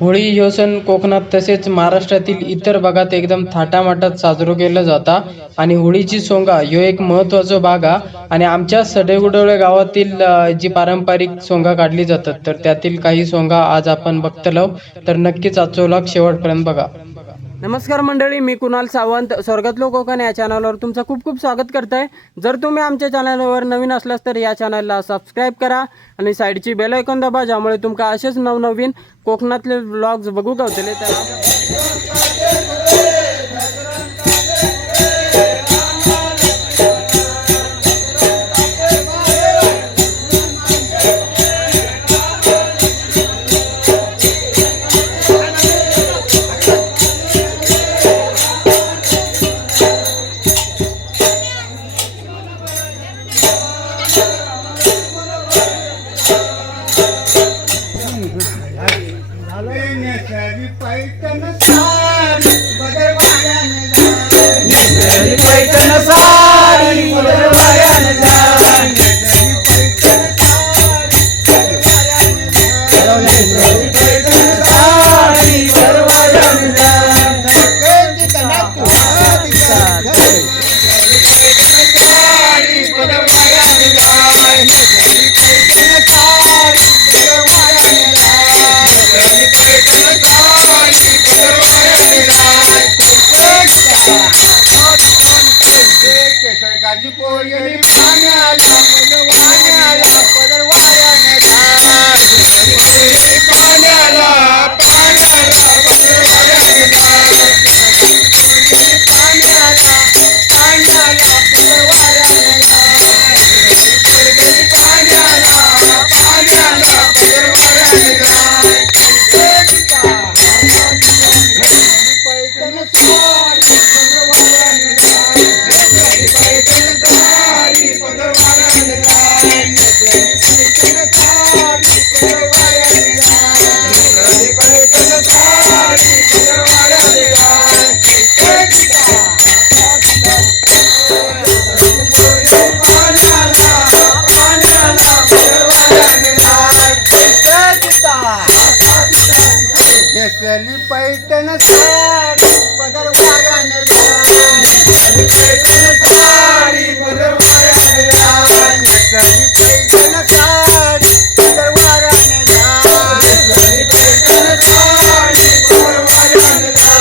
होळी ह्यो सण कोकणात तसेच महाराष्ट्रातील इतर भागात एकदम थाटामाटात साजरो केला जाता. आणि होळीची सोंगा ह्यो एक महत्त्वाचो भाग हा. आणि आमच्या सडेगुडोळे गावातील जी पारंपरिक सोंगा काढली जातात तर त्यातील काही सोंगा आज आपण बघतलो तर नक्कीच आजचो लाग शेवटपर्यंत बघा. नमस्कार मंडळी मी कुणाल सावंत. स्वर्गातलो कोकण या चॅनलवर तुमचं खूप खूप स्वागत करतोय. जर तुम्ही आमच्या चॅनलवर नवीन असलास तर या चॅनलला सबस्क्राईब करा आणि साईडची बेल ऐकून दाबा ज्यामुळे तुमका असेच नवनवीन कोकणातले ब्लॉग्स बघू गावतले तर नेसरी पैठण साडी बदलवाड्याने जा. नेसरी पैठण साडी बदलवाड्याने जा. नेसरी पैठण साडी नेसली पैठण साडी पदर वाऱ्याने जा. पैठण साडी पदर वाऱ्याने जा. पैठण साडी पदर वाऱ्याने जा. पैठण साडी पदर वाऱ्याने जा.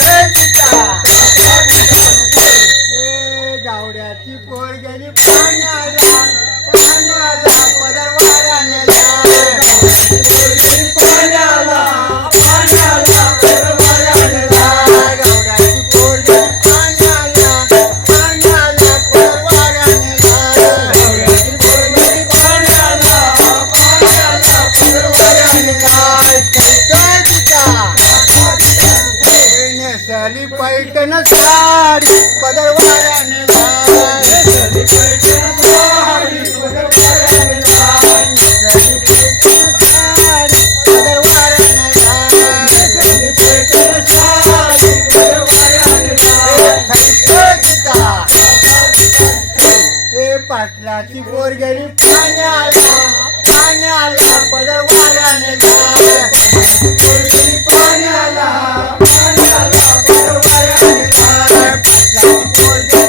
कैसेचा? ए, गावड्याची पोरगेली पाण्याला पाण्याला पाटलाची पोर गेली पाण्याला पाण्याला पदवाल्याने जा. पाण्याला पाण्याला पदर पाटलाची पोर गेली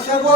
chegou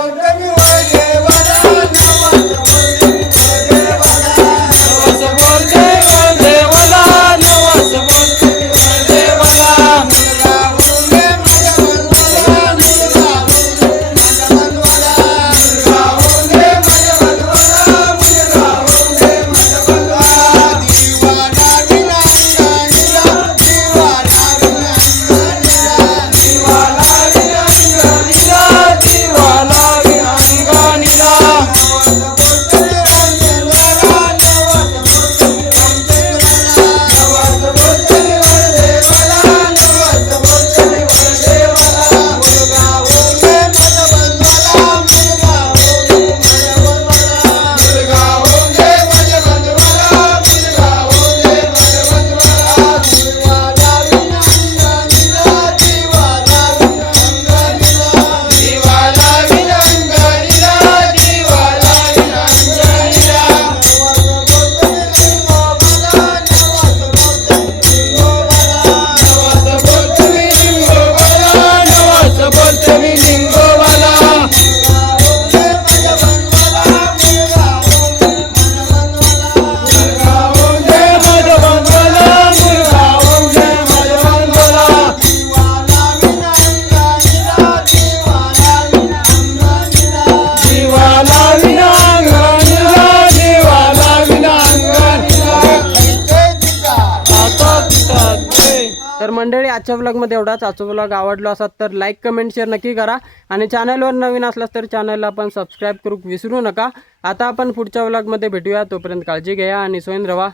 तर मंडळी आजच्या ब्लॉगमध्ये एवढाच. आजचा ब्लॉग आवडला असा तर लाईक कमेंट शेअर नक्की करा. आणि चॅनलवर नवीन असलास तर चॅनलला आपण सबस्क्राईब करू विसरू नका. आता आपण पुढच्या ब्लॉगमध्ये भेटूया. तोपर्यंत काळजी घ्या आणि सोयन रवा.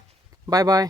Bye bye